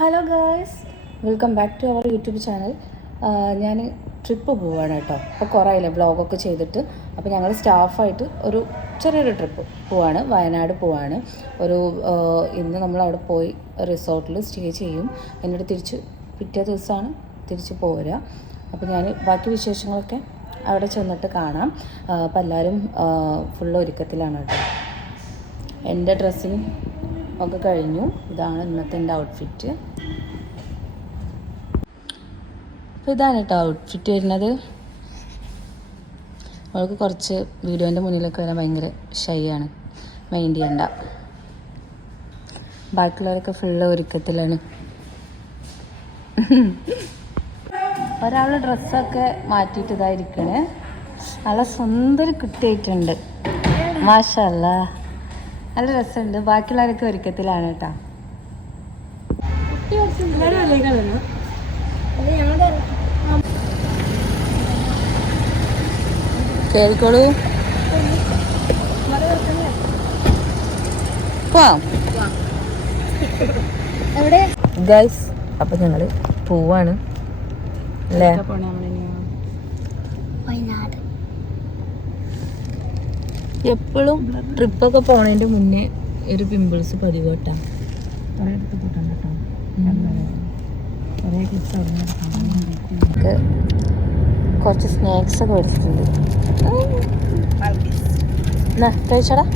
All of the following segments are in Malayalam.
Hello guys, welcome back to our YouTube channel. ഞാൻ ട്രിപ്പ് പോവുകയാണ് കേട്ടോ. അപ്പോൾ കുറേ ആയില്ലേ വ്ളോഗൊക്കെ ചെയ്തിട്ട്. അപ്പോൾ ഞങ്ങൾ സ്റ്റാഫായിട്ട് ഒരു ചെറിയൊരു ട്രിപ്പ് പോവാണ്. വയനാട് പോവാണ്. ഇന്ന് നമ്മൾ അവിടെ പോയി റിസോർട്ടിൽ സ്റ്റേ ചെയ്യും. എന്നിട്ട് പിറ്റേ ദിവസമാണ് തിരിച്ച് പോരുക. അപ്പോൾ ഞാൻ ബാക്കി വിശേഷങ്ങളൊക്കെ അവിടെ ചെന്നിട്ട് കാണാം. അപ്പോൾ എല്ലാവരും ഫുള്ള് ഒരുക്കത്തിലാണ് കേട്ടോ. എൻ്റെ ഡ്രസ്സിങ് ഒക്കെ കഴിഞ്ഞു. ഇതാണ് ഇന്നത്തെ എൻ്റെ ഔട്ട്ഫിറ്റ്. അപ്പോൾ ഇതാണ് കേട്ടോ ഔട്ട്ഫിറ്റ് വരുന്നത്. അവൾക്ക് കുറച്ച് വീഡിയോൻ്റെ മുന്നിലൊക്കെ വരാൻ ഭയങ്കര ഷൈ ആണ്, മൈൻഡ് ചെയ്യണ്ട. ബാക്കിയുള്ളവരൊക്കെ ഫുള്ള് ഒരുക്കത്തിലാണ്. ഒരാൾ ഡ്രസ്സൊക്കെ മാറ്റിയിട്ട് ഇതായിരിക്കണേ. നല്ല സുന്ദര കുട്ടിയായിട്ടുണ്ട്, മാഷാ അല്ലാ, നല്ല രസമുണ്ട്. ബാക്കിയുള്ളവരൊക്കെ ഒരുക്കത്തിലാണ് കേട്ടോ. കേൾക്കോളൂ, ഗൈസ്. അപ്പൊ ഞങ്ങള് പോവാണ് അല്ലേ? എപ്പോഴും ട്രിപ്പൊക്കെ പോണതിൻ്റെ മുന്നേ ഒരു പിമ്പിൾസ് പതിവ് കേട്ടോ. കുറേ എടുത്ത് കൂട്ടണ്ട കേട്ടോ. കുറേ ക്ലിപ്സ് കുറച്ച് സ്നാക്സ് ഒക്കെ മേടിച്ചിട്ടുണ്ട്. എന്നാ കഴിച്ചടാ.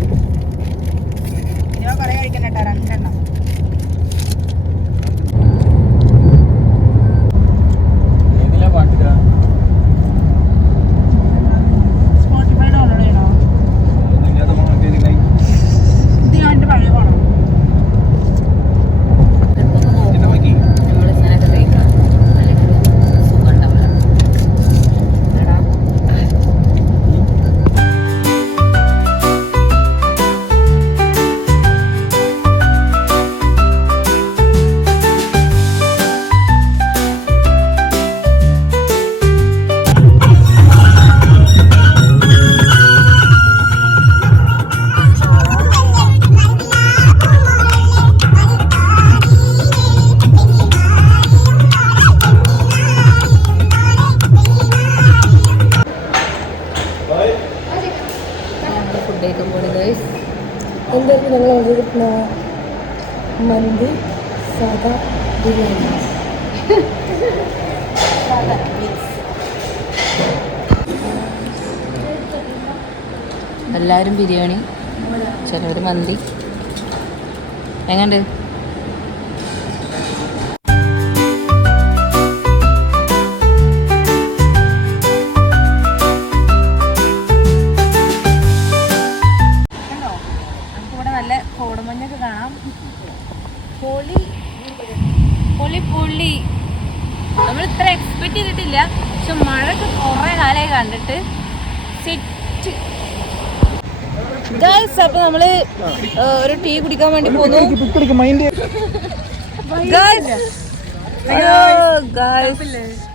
എന്തായാലും ഞങ്ങൾ ഓർഡർ കിട്ടുന്ന മന്തി സാദാ ബിരിയാണി. എല്ലാവരും ബിരിയാണി, ചിലവർ മന്തി. എങ്ങനെയുണ്ട്? കോടമഞ്ഞൊക്കെ കാണാം. പൊളി പൊളി പൊളി. നമ്മൾ ഇത്ര എക്സ്പെക്ട് ചെയ്തിട്ടില്ല, പക്ഷെ മഴയൊക്കെ കുറേ കാലമായി കണ്ടിട്ട് സെറ്റ്. ഗൈസ്, അപ്പൊ നമ്മള് ഒരു ടീ കുടിക്കാൻ വേണ്ടി പോന്നു.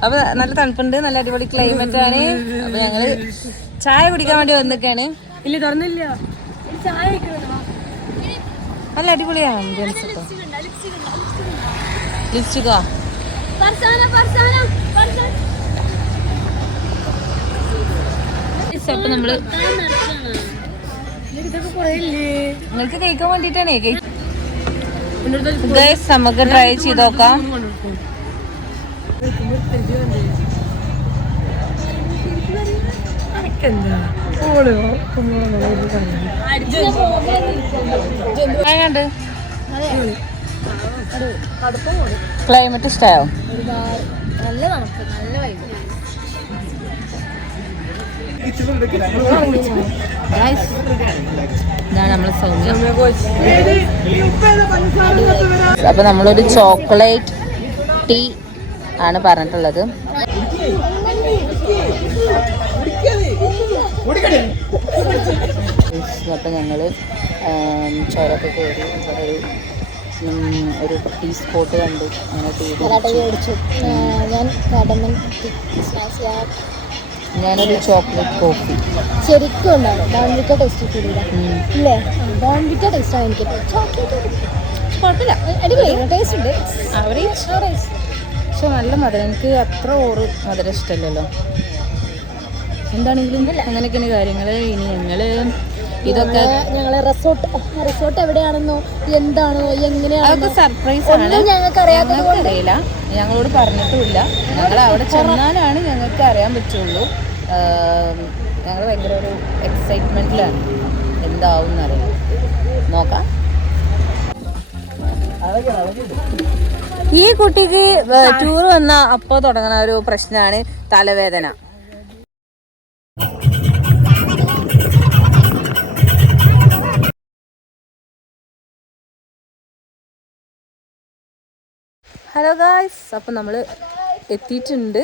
അപ്പൊ നല്ല തണുപ്പുണ്ട്, നല്ല അടിപൊളി ക്ലൈമറ്റ് ആണ്. അപ്പൊ ഞങ്ങള് ചായ കുടിക്കാൻ വേണ്ടി വന്നിക്കാണ്. ഇല്ല, തുറന്നില്ല. ചായ നല്ല അടിപൊളിയാണ്. ലിപ്സ്റ്റിക്കോ? അപ്പൊ നമ്മള് നിങ്ങൾക്ക് കഴിക്കാൻ വേണ്ടിട്ടാണേ. ഗൈസ്, നമുക്ക് ട്രൈ ചെയ്ത് നോക്കാം. ക്ലൈമറ്റ് ഇഷ്ടമായോ? നല്ല തണുപ്പ്, നല്ല വൈബ്. ഇതാണ് നമ്മളെ സൗമ്യ. അപ്പൊ നമ്മളൊരു ചോക്ലേറ്റ് ടീ ആണ് പറഞ്ഞിട്ടുള്ളത്. അപ്പൊ ഞങ്ങള് ചോരൊക്കെ കയറി ഒരു ടീ സ്പോട്ട് കണ്ടു. അങ്ങനെ ടീ കുടിച്ചു. ഞാനൊരു ചോക്ലേറ്റ് കോഫി. ശരിക്കും ഉണ്ടാവും ബോൺവിറ്റ ടേസ്റ്റ് കൂടിയില്ല. ഇല്ലേ? ബോൺവിറ്റ ടേസ്റ്റാണ് എനിക്ക്. കുഴപ്പമില്ല, അടിപൊളി ടേസ്റ്റ് ഉണ്ട്. ആവറേജ്. പക്ഷെ നല്ല മധുരം, എനിക്ക് അത്ര മധുരം ഇഷ്ടമല്ലല്ലോ. എന്താണെങ്കിലും അങ്ങനെയൊക്കെയാണ് കാര്യങ്ങൾ. ഇനി ഇതൊക്കെ ഞങ്ങളെ റിസോർട്ട് എവിടെയാണെന്നോ എന്താണോ എങ്ങനെയാണോ സർപ്രൈസ് ആണ്, ഞങ്ങൾക്ക് അറിയില്ല, ഞങ്ങളോട് പറഞ്ഞിട്ടുമില്ല. ഞങ്ങൾ അവിടെ ചെന്നാലാണ് ഞങ്ങൾക്ക് അറിയാൻ പറ്റുള്ളൂ. ഞങ്ങൾ ഭയങ്കര ഒരു എക്സൈറ്റ്മെന്റിലാണ്, എന്താവും എന്നറിയാം, നോക്കാം. ഈ കുട്ടിക്ക് ടൂർ വന്ന അപ്പോൾ തുടങ്ങുന്ന ഒരു പ്രശ്നമാണ് തലവേദന. ഹലോ ഗായ്സ്, അപ്പം നമ്മൾ എത്തിയിട്ടുണ്ട്.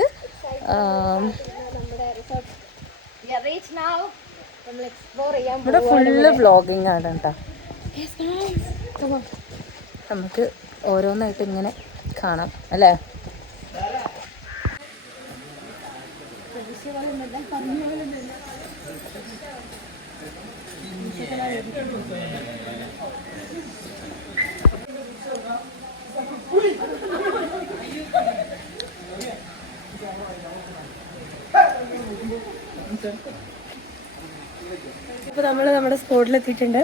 ഇവിടെ ഫുള്ള് വ്ളോഗിങ് ആണ് കേട്ടോ. നമുക്ക് ഓരോന്നായിട്ട് ഇങ്ങനെ കാണാം അല്ലേ. ഇപ്പോൾ നമ്മൾ നമ്മുടെ സ്പോട്ടിലെത്തിയിട്ടുണ്ട്.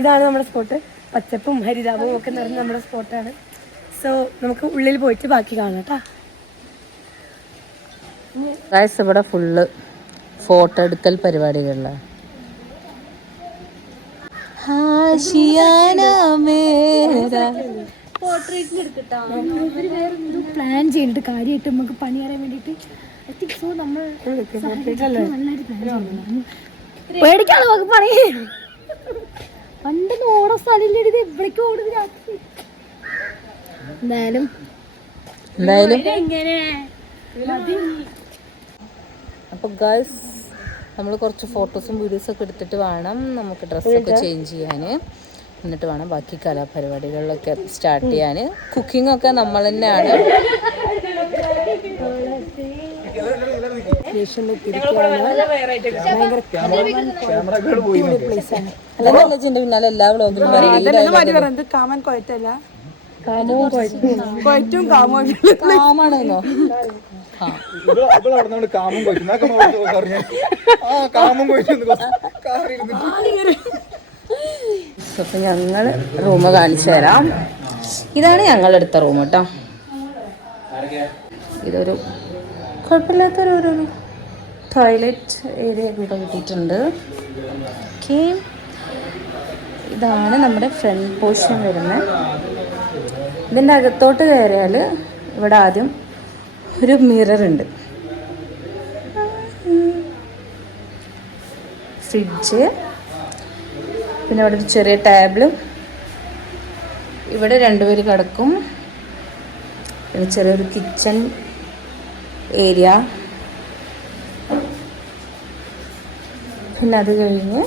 ഇതാണ് നമ്മുടെ സ്പോട്ട്. പച്ചപ്പും ഹരിതാപവും ഒക്കെ നിറഞ്ഞ നമ്മുടെ സ്പോട്ടാണ്. സോ നമുക്ക് ഉള്ളിൽ പോയിട്ട് ബാക്കി കാണാം കേട്ടോ. ഇവിടെ ഫുള്ള് ഫോട്ടോ എടുക്കൽ പരിപാടികളിലാണ്. പ്ലാൻ ചെയ്തിട്ട് കാര്യമായിട്ട് നമുക്ക് പണി അറിയാൻ വേണ്ടിയിട്ട് നമ്മൾ പേടിക്കാതെ നമുക്ക് പണി. പണ്ട് ഓടോ സ്ഥലം എവിടേക്ക് ഓടുന്നത് രാത്രി. എന്തായാലും അപ്പോൾ ഗൈസ്, നമ്മൾ കുറച്ച് ഫോട്ടോസും വീഡിയോസൊക്കെ എടുത്തിട്ട് വേണം നമുക്ക് ഡ്രസ്സൊക്കെ ചേഞ്ച് ചെയ്യാൻ. എന്നിട്ട് വേണം ബാക്കി കലാപരിപാടികളിലൊക്കെ സ്റ്റാർട്ട് ചെയ്യാൻ. കുക്കിങ്ങൊക്കെ നമ്മൾ തന്നെയാണ്. പിന്നാലെ എല്ലാ വ്ളോഗിലും കാമാണെന്നോ. അപ്പൊ ഞങ്ങൾ റൂം കാണിച്ചു തരാം. ഇതാണ് ഞങ്ങളെടുത്ത റൂം കേട്ടോ. ഇതൊരു കുഴപ്പമില്ലാത്തൊരു ടോയ്ലറ്റ് ഏരിയ ഇവിടെ കിട്ടിയിട്ടുണ്ട്. ഓക്കെ, ഇതാണ് നമ്മുടെ ഫ്രണ്ട് പോർഷൻ വരുന്നത്. ഇതിൻ്റെ അകത്തോട്ട് കയറിയാൽ ഇവിടെ ആദ്യം ഒരു മിറർ ഉണ്ട്, ഫ്രിഡ്ജ്, പിന്നെ ഇവിടെ ഒരു ചെറിയ ടേബിളും, ഇവിടെ രണ്ടുപേര് കിടക്കും, പിന്നെ ചെറിയൊരു കിച്ചൺ ഏരിയ. പിന്നെ അത് കഴിഞ്ഞ്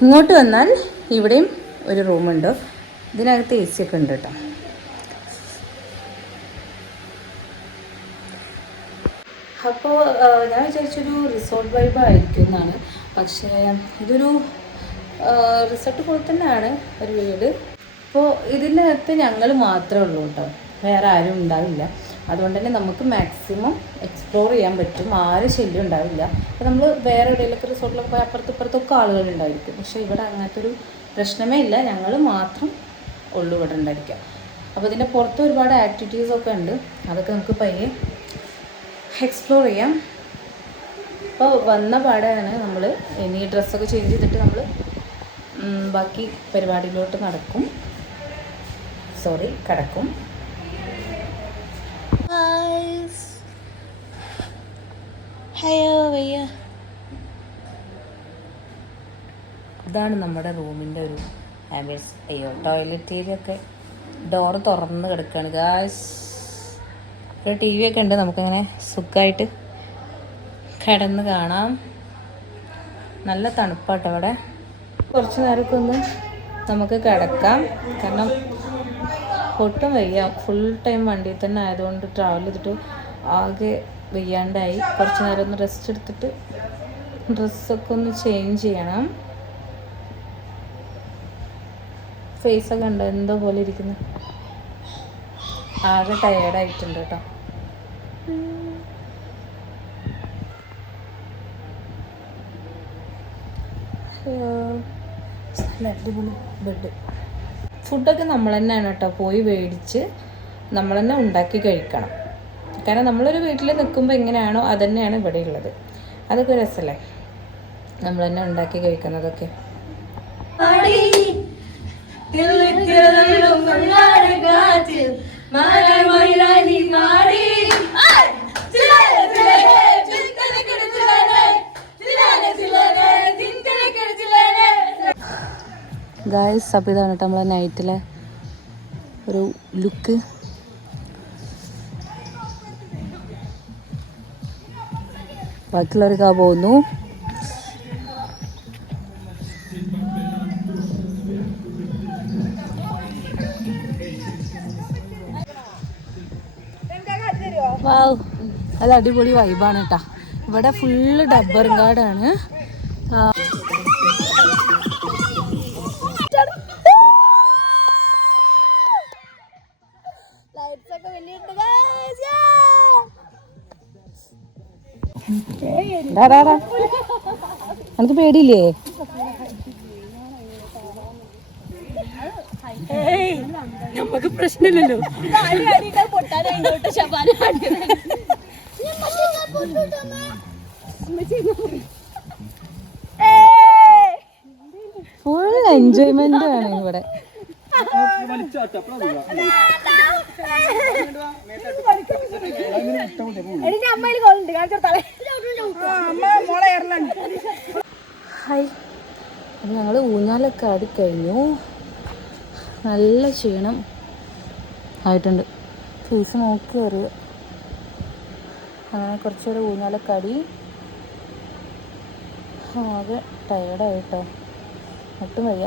ഇങ്ങോട്ട് വന്നാൽ ഇവിടെയും ഒരു റൂമുണ്ട്. ഇതിനകത്ത് AC ഒക്കെ ഉണ്ട് കേട്ടോ. അപ്പോൾ ഞാൻ വിചാരിച്ചൊരു റിസോർട്ട് വൈബ് ആയിരിക്കും എന്നാണ്. പക്ഷേ ഇതൊരു റിസോർട്ട് പോലെ തന്നെയാണ് ഒരു വീട്. അപ്പോൾ ഇതിൻ്റെ അകത്ത് ഞങ്ങൾ മാത്രമേ ഉള്ളൂ കേട്ടോ, വേറെ ആരും ഉണ്ടാവില്ല. അതുകൊണ്ട് തന്നെ നമുക്ക് മാക്സിമം എക്സ്പ്ലോർ ചെയ്യാൻ പറ്റും, ആരും ശല്യം ഉണ്ടാവില്ല. അപ്പോൾ നമ്മൾ വേറെ എവിടെയെങ്കിലൊക്കെ റിസോർട്ടിലൊക്കെ പോയി അപ്പുറത്തൊക്കെ ആളുകളുണ്ടായിരിക്കും. പക്ഷേ ഇവിടെ അങ്ങനത്തെ ഒരു പ്രശ്നമേ ഇല്ല, ഞങ്ങൾ മാത്രം ഉള്ളൂ ഇവിടെ ഉണ്ടായിരിക്കുക. അപ്പോൾ ഇതിൻ്റെ പുറത്ത് ഒരുപാട് ആക്ടിവിറ്റീസൊക്കെ ഉണ്ട്, അതൊക്കെ നമുക്ക് പയ്യെ എക്സ്പ്ലോർ ചെയ്യാം. അപ്പോൾ വന്ന പാടാണ് നമ്മൾ ഇനി ഡ്രസ്സൊക്കെ ചേഞ്ച് ചെയ്തിട്ട് നമ്മൾ ബാക്കി പരിപാടിയിലോട്ട് കടക്കും. ഇതാണ് നമ്മുടെ റൂമിൻ്റെ ഒരു ആംബിയൻസ്. ടോയ്ലറ്റ് ഏരിയ ഒക്കെ ഡോറ് തുറന്ന് കിടക്കുകയാണ് ഗായ്സ്. ഇവിടെ TV ഒക്കെ ഉണ്ട്, നമുക്കങ്ങനെ സുഖമായിട്ട് കിടന്ന് കാണാം. നല്ല തണുപ്പാട്ടോ ഇവിടെ. കുറച്ച് നേരമൊക്കെ ഒന്ന് നമുക്ക് കിടക്കാം, കാരണം ഒട്ടും വയ്യ. ഫുൾ ടൈം വണ്ടിയിൽ തന്നെ ആയതുകൊണ്ട് ട്രാവൽ ചെയ്തിട്ട് ആകെ വയ്യാണ്ടായി. കുറച്ച് നേരം ഒന്ന് റെസ്റ്റ് എടുത്തിട്ട് ഡ്രസ്സൊക്കെ ഒന്ന് ചേഞ്ച് ചെയ്യണം. ഫേസ് ഒക്കെ ഉണ്ട് എന്തോ പോലെ ഇരിക്കുന്നു. ആകെ ടയേർഡായിട്ടുണ്ട് കേട്ടോ. നല്ല അടിപൊളി ബെഡ്. ഫുഡൊക്കെ നമ്മൾ തന്നെയാണ് കേട്ടോ പോയി മേടിച്ച് നമ്മൾ തന്നെ ഉണ്ടാക്കി കഴിക്കണം. കാരണം നമ്മളൊരു വീട്ടിൽ നിൽക്കുമ്പോൾ എങ്ങനെയാണോ അത് തന്നെയാണ് ഇവിടെ ഉള്ളത്. അതൊക്കെ രസമല്ലേ, നമ്മൾ തന്നെ ഉണ്ടാക്കി കഴിക്കുന്നതൊക്കെ. ഗായ്സ്, അപ്പോൾ ഇതാണ് കേട്ടോ നമ്മളെ നൈറ്റിലെ ഒരു ലുക്ക്. ബാക്കിയുള്ളവർക്ക് പോകുന്നു. വാവ്, നല്ല അടിപൊളി വൈബാണ് കേട്ടോ. ഇവിടെ ഫുള്ള് ഡബ്ബർ കാടാണ്. എനിക്ക് പേടിയില്ലേ? നമുക്ക് പ്രശ്നമില്ലല്ലോ. ഫുൾ എൻജോയ്മെന്റ് ആണ് ഇവിടെ. ഹായ്, അപ്പം ഞങ്ങൾ ഊഞ്ഞാലൊക്കെ ആടിക്കഴിഞ്ഞു. നല്ല ക്ഷീണം ആയിട്ടുണ്ട്. ഫേസ് നോക്കി അറിയുക. അങ്ങനെ കുറച്ച് നേരം ഊഞ്ഞാലൊക്കെ ആടി ആകെ ടയേർഡായിട്ടോ, ഒട്ടും വയ്യ.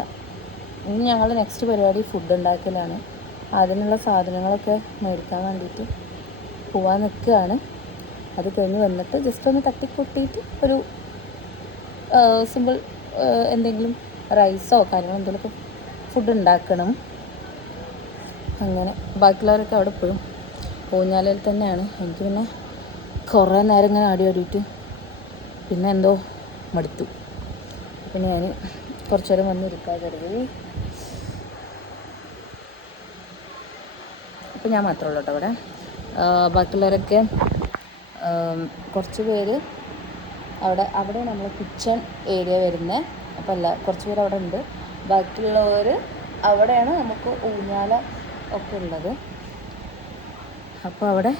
ഇനി ഞങ്ങൾ നെക്സ്റ്റ് പരിപാടി ഫുഡ് ഉണ്ടാക്കലാണ്. അതിനുള്ള സാധനങ്ങളൊക്കെ മേടിക്കാൻ വേണ്ടിയിട്ട് പോവാൻ നിൽക്കുകയാണ്. അത് കഴിഞ്ഞ് വന്നിട്ട് ജസ്റ്റ് ഒന്ന് തട്ടിക്കൊട്ടിയിട്ട് ഒരു സിമ്പിൾ എന്തെങ്കിലും റൈസോ കാര്യങ്ങളോ എന്തെങ്കിലുമൊക്കെ ഫുഡ് ഉണ്ടാക്കണം. അങ്ങനെ ബാക്കിയുള്ളവരൊക്കെ അവിടെ പോയും ഊഞ്ഞാലയിൽ തന്നെയാണ്. എനിക്ക് പിന്നെ കുറേ നേരം ഇങ്ങനെ ആടി ആടിയിട്ട് പിന്നെ എന്തോ മടുത്തു. പിന്നെ ഞാൻ കുറച്ച് നേരം വന്നിരിക്കാൻ കരുതി. ഇപ്പം ഞാൻ മാത്രമേ ഉള്ളൂ കേട്ടോ അവിടെ. ബാക്കിയുള്ളവരൊക്കെ കുറച്ച് പേര് അവിടെ നമ്മൾ കിച്ചൺ ഏരിയ വരുന്നത്. അപ്പോൾ അല്ല, കുറച്ച് പേര് അവിടെ ഉണ്ട്. ബാക്കിയുള്ളവർ അവിടെയാണ് നമുക്ക് ഊഞ്ഞാല ഒക്കെ ഉള്ളത്. അപ്പോൾ അവിടെ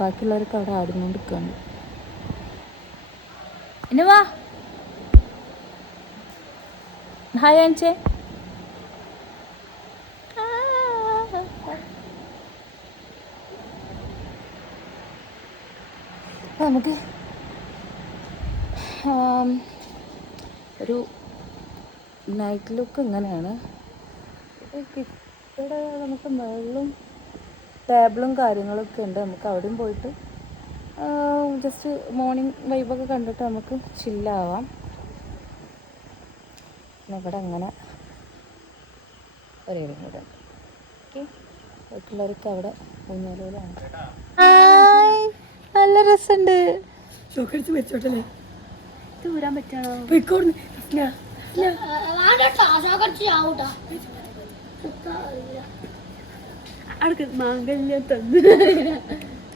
ബാക്കിയുള്ളവർക്ക് അവിടെ ആടുകൊണ്ട് നിൽക്കുകയാണ്. ഇനി വാ, ഹായ് ആൻച്ചേ. നമുക്ക് ഒരു നൈറ്റ് ലുക്ക് ഇങ്ങനെയാണ്. ഇവിടെ നമുക്ക് മുകളിലും ടേബിളും കാര്യങ്ങളൊക്കെ ഉണ്ട്. നമുക്ക് അവിടെയും പോയിട്ട് ജസ്റ്റ് മോർണിംഗ് വൈബൊക്കെ കണ്ടിട്ട് നമുക്ക് ചില്ലാവാം. പിന്നെ ഇവിടെ അങ്ങനെ ഒരു ഏരിയ കൂടെ ഉണ്ട്. ഓക്കെ, ബാക്കിയുള്ളവർക്ക് അവിടെ ഊഞ്ഞാലുകളാണ്. നല്ല രസമുണ്ട്. ചോക്കടിച്ച് വെച്ചോട്ടല്ലേ, ദൂരാൻ പറ്റണോ? മാങ്കല്യം തന്നു.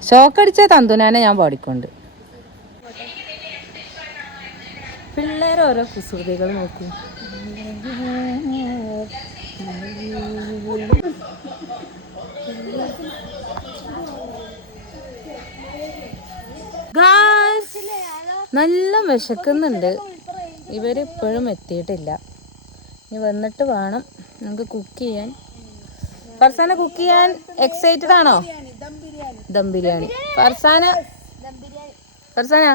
ഷോക്കടിച്ച തന്തുനാനെ ഞാൻ പാടിക്കൊണ്ട്. പിള്ളേർ ഓരോ കുസൃതികൾ നോക്കി. നല്ല വിശക്കുന്നുണ്ട്. ഇവരിപ്പോഴും എത്തിയിട്ടില്ല. ഇനി വന്നിട്ട് വേണം നമുക്ക് കുക്ക് ചെയ്യാൻ. ഫർസാന കുക്ക് ചെയ്യാൻ എക്സൈറ്റഡ് ആണോ? ദം ബിരിയാണി. ഫർസാന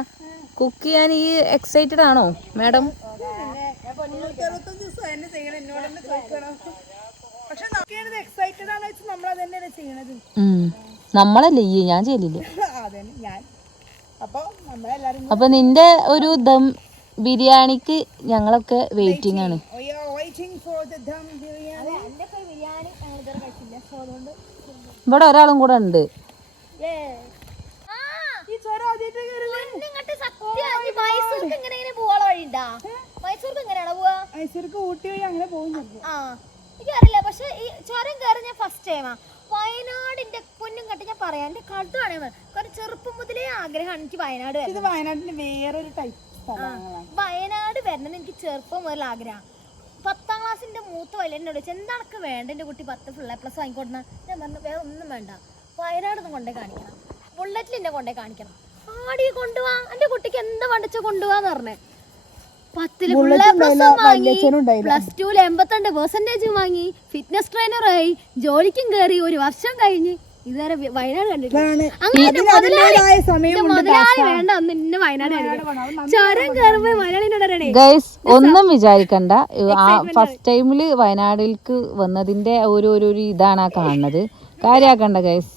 കുക്ക് ചെയ്യാൻ ഈ എക്സൈറ്റഡ് ആണോ മാഡം? നമ്മളല്ലേ ഈ ഞാൻ ചെയ്യലില്ല. അപ്പൊ നിന്റെ ഒരു ദം ബിരിയാണിക്ക് ഞങ്ങളൊക്കെ വെയിറ്റിംഗ് ആണ്. ഇവിടെ ഒരാളും കൂടെ ഉണ്ട്. എനിക്കറിയില്ല, പക്ഷെ ഈ ചുരം കയറി ഞാൻ ഫസ്റ്റ് ടൈമാ. വയനാടിന്റെ പൊന്നും കട്ടി ഞാൻ പറയാം, എന്റെ കടുവാണ്. കാരണം ചെറുപ്പം മുതലേ ആഗ്രഹമാണ് എനിക്ക് വയനാട് വരണം. വയനാട്ടിന്റെ വേറൊരു ടൈപ്പ് വയനാട് വരണം എനിക്ക് ചെറുപ്പം മുതൽ ആഗ്രഹം. 10ാം ക്ലാസ്സിന്റെ മൂത്ത വല്ല എന്നോട് ചോദിച്ചു എന്താണൊക്കെ വേണ്ട എന്റെ കുട്ടി 10 ഫുൾ A+ വാങ്ങിക്കൊടുന്ന. ഞാൻ പറഞ്ഞു വേറെ ഒന്നും വേണ്ട, വയനാടൊന്നും കൊണ്ടേ കാണിക്കണം, ബുള്ളറ്റിൽ എന്നെ കൊണ്ടേ കാണിക്കണം. ആടിയെ കൊണ്ടുപോവാ, എന്റെ കുട്ടിക്ക് എന്താ വേണ്ടച്ച കൊണ്ടുപോവാന്ന് പറഞ്ഞേ. 10ൽ ഫുൾ A+ വാങ്ങി, +2 82% വാങ്ങി, ഫിറ്റ്നസ് ട്രെയിനറായി, ജോലിക്കും കയറി, 1 വർഷം കഴിഞ്ഞ് ഇതുവരെ വയനാട് കണ്ടിട്ടില്ല. മുതലാളി വേണ്ട ഒന്ന് ഇന്ന് വയനാട് ചുരം കയറുമ്പോ മലയാളിനോട് ഗൈസ് ഒന്നും വിചാരിക്കണ്ട. ഫസ്റ്റ് ടൈമില് വയനാട്ടിലേക്ക് വന്നതിന്റെ ഒരു ഇതാണ് ആ കാണുന്നത്. കാര്യാക്കണ്ട ഗൈസ്.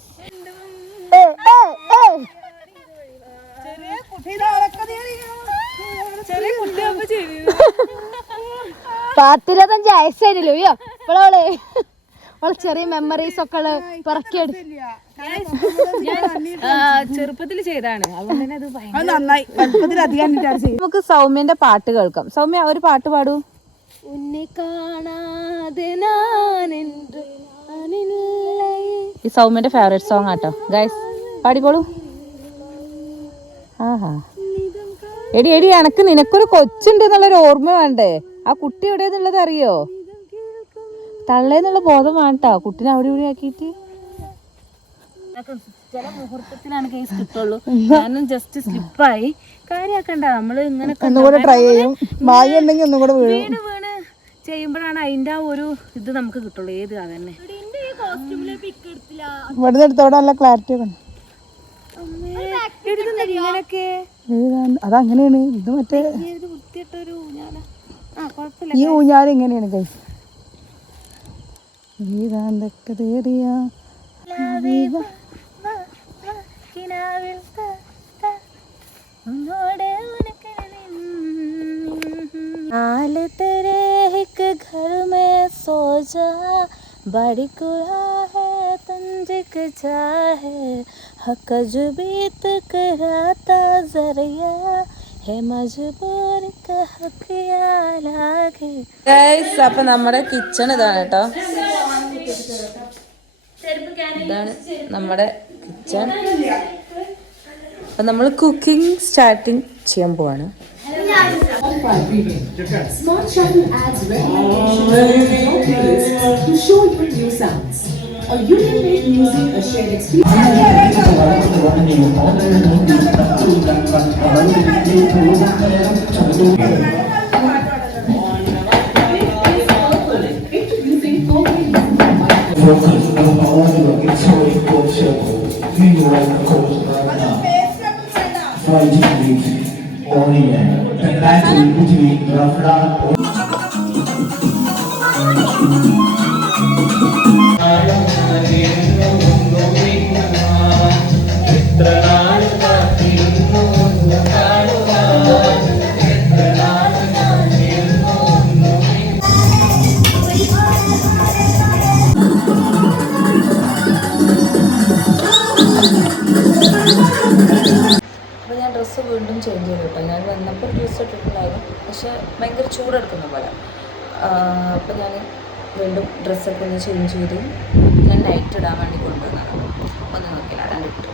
*25 ഇപ്പോളോള് ചെറിയ മെമ്മറീസ് ഒക്കെ പിറക്കിയെടുത്ത് ചെറുപ്പത്തിൽ ചെയ്താണ്. നമുക്ക് സൗമ്യന്റെ പാട്ട് കേൾക്കാം. സൗമ്യ ഒരു പാട്ട് പാടൂ. ഉന്നെ കാണാതെ ഈ സൗമ്യന്റെ ഫേവറേറ്റ് സോങ് ആട്ടോ ഗൈസ്, പാടിക്കോളൂ. ആഹാ എടി എനക്ക് നിനക്കൊരു കൊച്ചുണ്ട് എന്നുള്ളൊരു ഓർമ്മ വേണ്ടേ? ആ കുട്ടി എവിടെയെന്നുള്ളത് അറിയോ? തള്ളേന്നുള്ള ബോധം വേണ്ടാ കുട്ടിനെ അവിടെ ഇവിടെ ആക്കിയിട്ട്. ചില മുഹൂർത്തത്തിലാണ് കേസ് കിട്ടുള്ളൂ. ഞാനും ജസ്റ്റ് സ്ലിപ്പായി. കാര്യാക്കണ്ട, നമ്മള് ഇങ്ങനെ വീണ് ചെയ്യുമ്പോഴാണ് അതിന്റെ ആ ഒരു ഇത് നമുക്ക് കിട്ടുള്ളൂ. ഏത് അതന്നെ അതങ്ങനെയാണ്. ഇത് മറ്റേ വൃത്തിയിട്ടൊരു ഊഞ്ഞാല. ഈ ഊഞ്ഞാല ഇങ്ങനെയാണ് ഗൈസ്. നീതാന്തൊക്കെ തേറിയാ हाल तेरे एक घर में सो जा, बड़ी कुरा है तंजिक जा है, हक जुबीत कराता जरिया है मजबूर कहकिया लागे. ഗൈസ് അപ്പൊ നമ്മുടെ കിച്ചൺ ഇതാണ് കേട്ടോ. ഇതാണ് നമ്മുടെ കിച്ചൺ. അപ്പൊ നമ്മൾ കുക്കിംഗ് സ്റ്റാർട്ടിങ് ചെയ്യാൻ പോവാണ്. Smart Shuttle adds recommendations to show you new sounds. Or you can make music a shared അപ്പോൾ ഞാൻ ഡ്രസ്സ് വീണ്ടും ചേഞ്ച് ചെയ്തു കേട്ടോ. ഞാൻ വന്നപ്പോൾ ഡ്രസ്സ് ഇട്ടിട്ടുണ്ടായിരുന്നു, പക്ഷേ ഭയങ്കര ചൂടെടുക്കുന്ന പോലെ. അപ്പോൾ ഞാൻ വീണ്ടും ഡ്രസ്സൊക്കെ ഒന്ന് ചേഞ്ച് ചെയ്തു. ഞാൻ നൈറ്റ് ഇടാൻ വേണ്ടി കൊണ്ടുവന്നതാണ്. ഒന്ന് നോക്കിയില്ല, അതാണ് ഇട്ടു.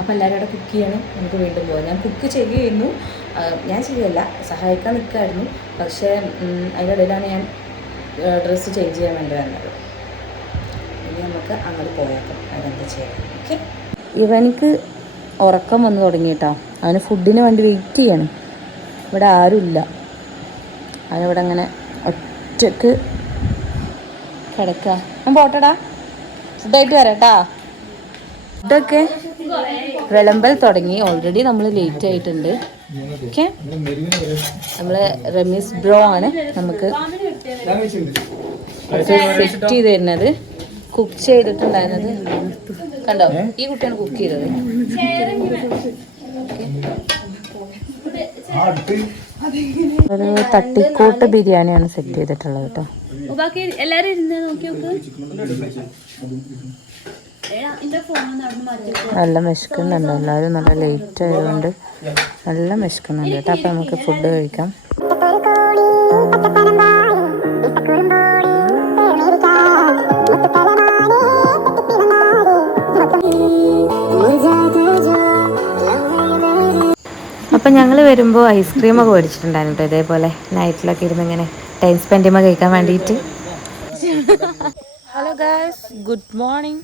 അപ്പോൾ എല്ലാവരും അവിടെ കുക്ക് ചെയ്യണം, നമുക്ക് വീണ്ടും പോകാം. ഞാൻ കുക്ക് ചെയ്യുന്നു, ഞാൻ ചെയ്യല്ല, സഹായിക്കാൻ നിൽക്കുമായിരുന്നു. പക്ഷേ അതിൻ്റെ ഇടയിലാണ് ഞാൻ ഡ്രസ്സ് ചേഞ്ച് ചെയ്യാൻ വേണ്ടി വന്നത്. ഇനി നമുക്ക് അങ്ങോട്ട് പോയേക്കാം, അതെന്താ ചെയ്യാം. ഓക്കെ, ഇവനിക്ക് ഉറക്കം വന്ന് തുടങ്ങിയിട്ടോ. അവന് ഫുഡിന് വേണ്ടി വെയിറ്റ് ചെയ്യണം. ഇവിടെ ആരുമില്ല, അവനിവിടെ അങ്ങനെ ഒറ്റക്ക് കിടക്കുക. ഞാൻ പോട്ടടാ, ഫുഡായിട്ട് വരാട്ടാ. ഫുഡൊക്കെ വിളമ്പൽ തുടങ്ങി. ഓൾറെഡി നമ്മൾ ലേറ്റ് ആയിട്ടുണ്ട്. ഓക്കെ, നമ്മൾ റമീസ് ബ്രോ ആണ് നമുക്ക് സെറ്റ് ചെയ്ത് തരുന്നത്, കുക്ക് ചെയ്തിട്ടുണ്ടായിരുന്നത്. കണ്ടോ, ഈ കുട്ടിയാണ് കുക്ക് ചെയ്തത്. ഒരു തട്ടിക്കൂട്ട് ബിരിയാണിയാണ് സെറ്റ് ചെയ്തിട്ടുള്ളത് കേട്ടോ. ബാക്കി എല്ലാരും ഇരുന്ന് നോക്കി നോക്ക്. എന്റെ ഫോൺ മാറ്റി. നല്ല വിശക്കുന്നുണ്ട്, എല്ലാവരും നല്ല ലേറ്റ് ആയതുകൊണ്ട് നല്ല വിശക്കുന്നുണ്ട് കേട്ടോ. അപ്പം നമുക്ക് ഫുഡ് കഴിക്കാം. അപ്പം ഞങ്ങൾ വരുമ്പോൾ ഐസ്ക്രീമൊക്കെ മേടിച്ചിട്ടുണ്ടായിരുന്നു കേട്ടോ, ഇതേപോലെ നൈറ്റിലൊക്കെ ഇരുന്ന് ഇങ്ങനെ ടൈം സ്പെൻഡ് ചെയ്യുമ്പോൾ കഴിക്കാൻ വേണ്ടിയിട്ട്. Hello guys, good morning.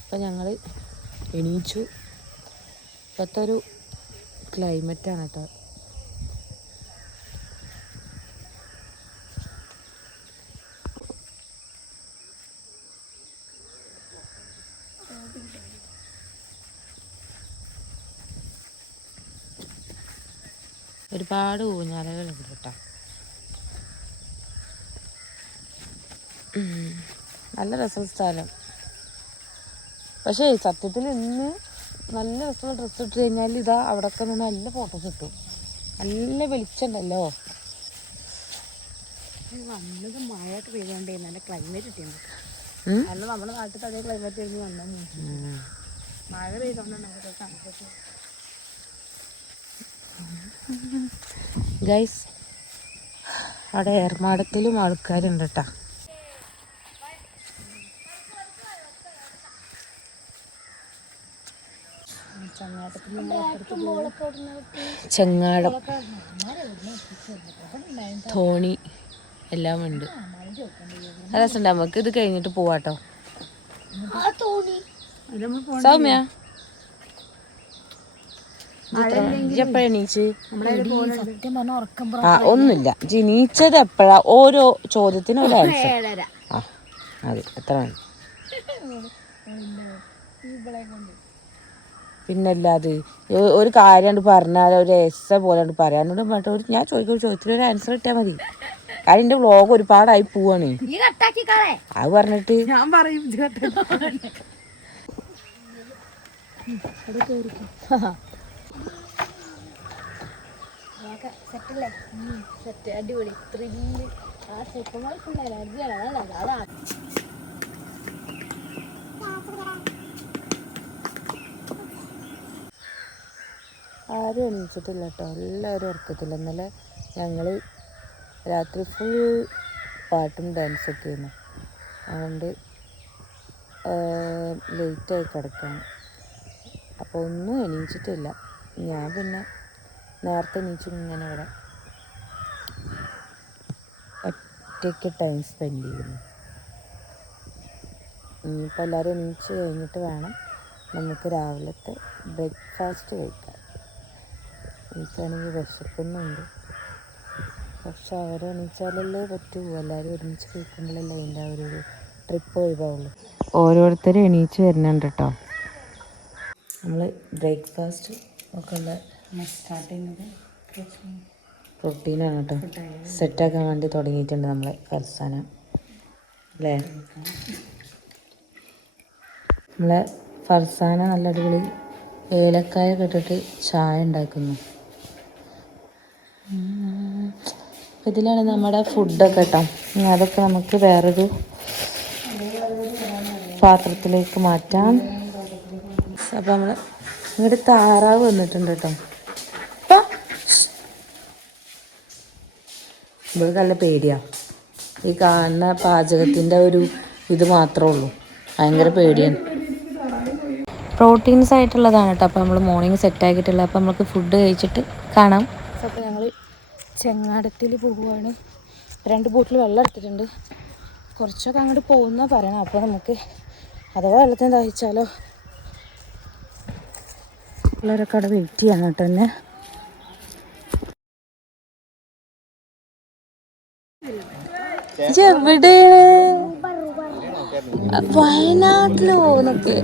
അപ്പം ഞങ്ങൾ എണീച്ചു. ഇപ്പോഴത്തെ ഒരു ക്ലൈമറ്റാണ് കേട്ടോ. ഒരുപാട് ഊഞ്ഞാലകളുണ്ട് കേട്ടോ. നല്ല രസം സ്ഥലം. പക്ഷേ സത്യത്തിൽ ഇന്ന് നല്ല രസമുള്ള ഡ്രസ്സ് ഇട്ട് കഴിഞ്ഞാൽ ഇതാ അവിടെയൊക്കെ നിന്ന് നല്ല ഫോട്ടോസ് കിട്ടും. നല്ല വെളിച്ചുണ്ടല്ലോ. വന്നത് മഴയൊക്കെ പെയ്തോണ്ടേ നല്ല ക്ലൈമറ്റ് കിട്ടിയത്. അല്ല നമ്മുടെ നാട്ടിൽ അതേ ക്ലൈമറ്റ് ആയിരുന്നു വന്നു. മഴ പെയ്തോണ്ടാണ് തണുപ്പ്. ഗൈസ്, അവിടെ ഏർമാടത്തിലും ആൾക്കാരുണ്ട് കേട്ടോ. ചെങ്ങാടം, തോണി എല്ലാം ഉണ്ട്. രസമുണ്ട്. നമുക്ക് ഇത് കഴിഞ്ഞിട്ട് പോവാട്ടോ. സൗമ്യ എപ്പോഴെണീച്ച്? ഒന്നുമില്ല, ജനീച്ചത് എപ്പോഴാ? ഓരോ ചോദ്യത്തിന് ഒരു ആൻസർ. ആ അതെ, എത്ര മണി? പിന്നല്ലാതെ ഒരു കാര്യം പറഞ്ഞാൽ ഒരു എസ് പോലെ പറയാനോട് പറഞ്ഞിട്ട് ഞാൻ ചോദിക്കുന്ന ചോദ്യത്തിന് ഒരു ആൻസർ കിട്ടിയാൽ മതി. കാരണം എൻ്റെ വ്ളോഗ് ഒരുപാടായി പോവാണ്. അത് പറഞ്ഞിട്ട് ഞാൻ പറയും സെറ്റല്ലേ? സെറ്റ് അടിപൊളി ത്രില്ല്. ആ ചെക്കന്മാർക്കുള്ള എനർജിയാണ്. അതാണ് ആരും എണീച്ചിട്ടില്ല കേട്ടോ, എല്ലാവരും ഉറക്കത്തില്ല. ഇന്നലെ ഞങ്ങൾ രാത്രി ഫുൾ പാട്ടും ഡാൻസൊക്കെ ആയിരുന്നു. അതുകൊണ്ട് ലേറ്റായി കിടക്കാണ്. അപ്പോൾ ഒന്നും എണീച്ചിട്ടില്ല. ഞാൻ പിന്നെ നേരത്തെ എണീച്ച് ഇങ്ങനെ ഇവിടെ ഒറ്റയ്ക്ക് ടൈം സ്പെൻഡ് ചെയ്യുന്നു. ഇനിയിപ്പോൾ എല്ലാവരും എണീച്ച് കഴിഞ്ഞിട്ട് വേണം നമുക്ക് രാവിലത്തെ ബ്രേക്ക്ഫാസ്റ്റ് കഴിക്കാൻ. എനിക്കാണെങ്കിൽ വിശക്കുന്നുണ്ട്. പക്ഷെ അവരെ എണീച്ചാലല്ലേ പറ്റുള്ളൂ. എല്ലാവരും ഒരുമിച്ച് കഴിക്കുമ്പോഴല്ലേ അതിൻ്റെ ആ ഒരു ട്രിപ്പ് ഒഴിവാവുള്ളൂ. ഓരോരുത്തരും എണീച്ച് വരുന്നുണ്ട് കേട്ടോ. നമ്മൾ ബ്രേക്ക്ഫാസ്റ്റ് ഒക്കെ ഉള്ള സ്റ്റാർട്ട് ചെയ്യുന്നത് പ്രോട്ടീനാണ് കേട്ടോ. സെറ്റാക്കാൻ വേണ്ടി തുടങ്ങിയിട്ടുണ്ട് നമ്മളെ ഫർസാന അല്ലേ? നമ്മളെ ഫർസാന നല്ല അടിപൊളി ഏലക്കായ ഇട്ടിട്ട് ചായ ഉണ്ടാക്കുന്നു. അപ്പം ഇതിലാണ് നമ്മുടെ ഫുഡൊക്കെ കേട്ടോ. അതൊക്കെ നമുക്ക് വേറൊരു പാത്രത്തിലേക്ക് മാറ്റാം. അപ്പം നമ്മൾ ഇങ്ങോട്ട് താറാവ് വന്നിട്ടുണ്ട് കേട്ടോ. ഇവിടെ നല്ല പേടിയാണ്. ഈ കാണുന്ന പാചകത്തിൻ്റെ ഒരു ഇത് മാത്രമേ ഉള്ളൂ. ഭയങ്കര പേടിയാണ്. പ്രോട്ടീൻസ് ആയിട്ടുള്ളതാണ് കേട്ടോ. അപ്പോൾ നമ്മൾ മോർണിംഗ് സെറ്റാക്കിയിട്ടുള്ളത്. അപ്പോൾ നമുക്ക് ഫുഡ് കഴിച്ചിട്ട് കാണാം. അപ്പോൾ ഞങ്ങൾ ചെങ്ങാടത്തിൽ പോവുകയാണ്. 2 ബോട്ടിൽ വെള്ളം എടുത്തിട്ടുണ്ട്. കുറച്ചൊക്കെ അങ്ങോട്ട് പോകുന്ന പറയണം. അപ്പോൾ നമുക്ക് അഥവാ വെള്ളത്തിന് ദാഹിച്ചാലോ. പിള്ളേരൊക്കെ അവിടെ വെയിറ്റ് ചെയ്യണം കേട്ടോ എന്നെ. എവിടെയാണ്? വയനാട്ടിലോ എന്നൊക്കെ.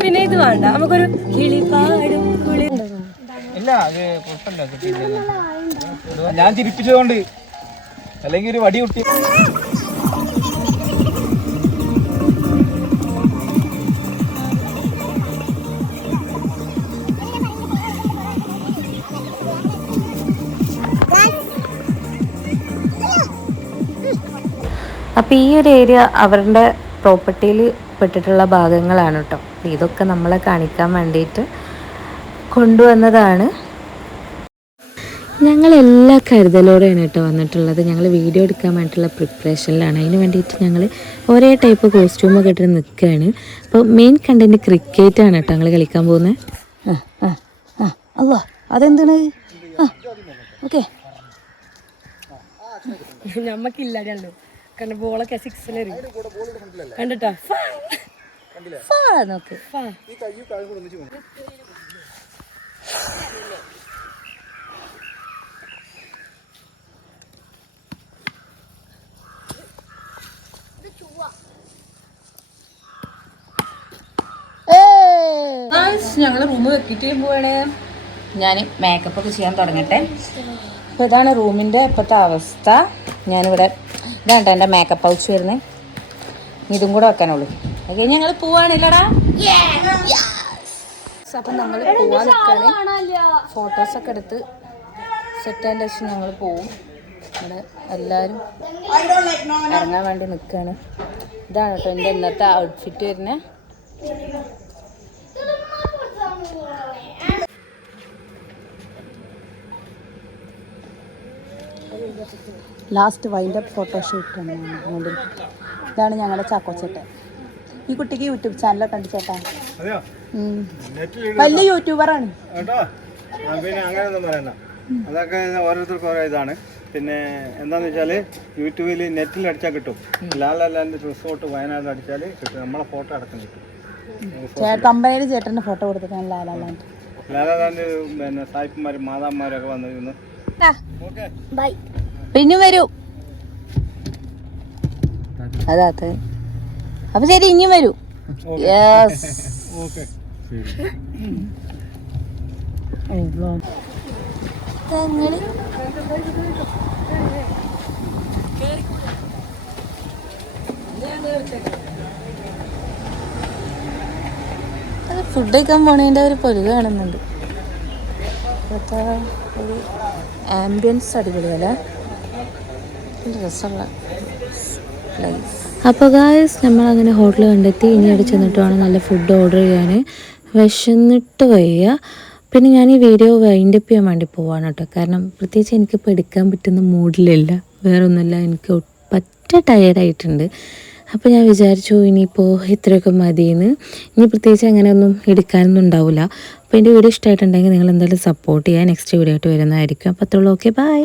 പിന്നെ ഇത് വേണ്ട, നമുക്കൊരു കിളിപ്പാടും കുളി. ഇല്ല, അത് കുഴപ്പമില്ല. ഞാൻ ചിരിപ്പിച്ചതുകൊണ്ട്, അല്ലെങ്കിൽ ഒരു വടി കുട്ടി. അപ്പോൾ ഈ ഒരു ഏരിയ അവരുടെ പ്രോപ്പർട്ടിയിൽ പെട്ടിട്ടുള്ള ഭാഗങ്ങളാണ് കേട്ടോ. ഇതൊക്കെ നമ്മളെ കാണിക്കാൻ വേണ്ടിയിട്ട് കൊണ്ടുവന്നതാണ്. ഞങ്ങളെല്ലാ കരുതലോടെയാണ് കേട്ടോ വന്നിട്ടുള്ളത്. ഞങ്ങൾ വീഡിയോ എടുക്കാൻ വേണ്ടിയിട്ടുള്ള പ്രിപ്പറേഷനിലാണ്. അതിന് വേണ്ടിയിട്ട് ഞങ്ങൾ ഒരേ ടൈപ്പ് കോസ്റ്റ്യൂമൊക്കെ ഇട്ട് നിൽക്കുകയാണ്. അപ്പോൾ മെയിൻ കണ്ടൻറ്റ് ക്രിക്കറ്റാണ് കേട്ടോ ഞങ്ങൾ കളിക്കാൻ പോകുന്നത്. അല്ലോ അതെന്താണ്? ഓക്കെ, നമ്മക്കില്ലല്ലോ കാരണം ബോളൊക്കെ 6 കണ്ടിട്ടാ നോക്ക്. ഞങ്ങൾ റൂം വെക്കിട്ട് പോവാണ്. ഞാൻ മേക്കപ്പ് ഒക്കെ ചെയ്യാൻ തുടങ്ങട്ടെ. അപ്പോൾ ഇതാണ് റൂമിൻ്റെ ഇപ്പോഴത്തെ അവസ്ഥ. ഞാനിവിടെ ഇതാട്ടോ എൻ്റെ മേക്കപ്പ് പൗച്ച് വരുന്നത്. ഇതും കൂടെ വെക്കാനുള്ളൂ. ഓക്കെ, ഞങ്ങൾ പോവാണില്ലടാ. അപ്പം ഞങ്ങൾ പോവാൻ നിൽക്കുകയാണ്. ഫോട്ടോസൊക്കെ എടുത്ത് സെറ്റ് ആയതിൻ്റെ ശേഷം ഞങ്ങൾ പോവും. ഇവിടെ എല്ലാവരും ഇറങ്ങാൻ വേണ്ടി നിൽക്കുകയാണ്. ഇതാണ് കേട്ടോ എൻ്റെ ഇന്നത്തെ ഔട്ട്ഫിറ്റ് വരുന്നത്. ലാസ്റ്റ് വൈൻഡപ്പ് ഫോട്ടോഷൂട്ടാണ്. ഇതാണ് ഞങ്ങളുടെ ചാക്കോച്ചേട്ടൻ. ഈ കുട്ടിക്ക് യൂട്യൂബ് ചാനലൊക്കെ ഉണ്ട് ചേട്ടാ. വലിയ യൂട്യൂബറാണ് കേട്ടോ. പിന്നെ അങ്ങനെയൊന്നും പറയണ്ട, അതൊക്കെ ഓരോരുത്തർക്കും ഓരോ ഇതാണ്. പിന്നെ എന്താണെന്ന് വെച്ചാൽ യൂട്യൂബിൽ നെറ്റിൽ അടിച്ചാൽ കിട്ടും. ലാലാലാൻഡ് റിസോർട്ട് വയനാട് അടിച്ചാൽ കിട്ടും. നമ്മളെ ഫോട്ടോ അടക്കം കിട്ടും. കമ്പനിയിൽ ചേട്ടൻ്റെ ഫോട്ടോ കൊടുത്തിട്ടാണ് ലാലാലാൻഡ്. പിന്നെ സായിപ്പന്മാരും മാതാമ്മമാരൊക്കെ വന്നിരുന്നു. ബൈ. പിന്നെ വരൂ. അതാത്ത അപ്പൊ ശരി, ഇനിയും വരൂ. യെസ്. അത് ഫുഡ് കഴിക്കാൻ പോണതിൻ്റെ ഒരു പൊരുക കാണുന്നുണ്ട്. ഒരു ആംബിയൻസ് അടിപൊളിയല്ലേ, രസമുള്ള പ്ലേസ്. അപ്പോൾ ഗായ്സ് നമ്മളങ്ങനെ ഹോട്ടൽ കണ്ടെത്തി. ഇനി അവിടെ ചെന്നിട്ട് വേണം നല്ല ഫുഡ് ഓർഡർ ചെയ്യാൻ. വിശന്നിട്ട് വയ്യ. പിന്നെ ഞാൻ ഈ വീഡിയോ വൈൻഡപ്പ് ചെയ്യാൻ വേണ്ടി പോവാണ് കേട്ടോ. കാരണം പ്രത്യേകിച്ച് എനിക്കിപ്പോൾ എടുക്കാൻ പറ്റുന്ന മൂഡിലില്ല. വേറെ ഒന്നുമില്ല, എനിക്ക് പറ്റ ടയേർഡായിട്ടുണ്ട്. അപ്പോൾ ഞാൻ വിചാരിച്ചു ഇനിയിപ്പോൾ ഇത്രയൊക്കെ മതിയെന്ന്. ഇനി പ്രത്യേകിച്ച് അങ്ങനെയൊന്നും എടുക്കാനൊന്നും ഉണ്ടാവില്ല. അപ്പോൾ എൻ്റെ വീഡിയോ ഇഷ്ടമായിട്ടുണ്ടെങ്കിൽ നിങ്ങൾ എന്തായാലും സപ്പോർട്ട് ചെയ്യുക. നെക്സ്റ്റ് വീഡിയോ ആയിട്ട് വരുന്നതായിരിക്കും. അപ്പോൾ അത്രയുള്ളൂ. Okay, by.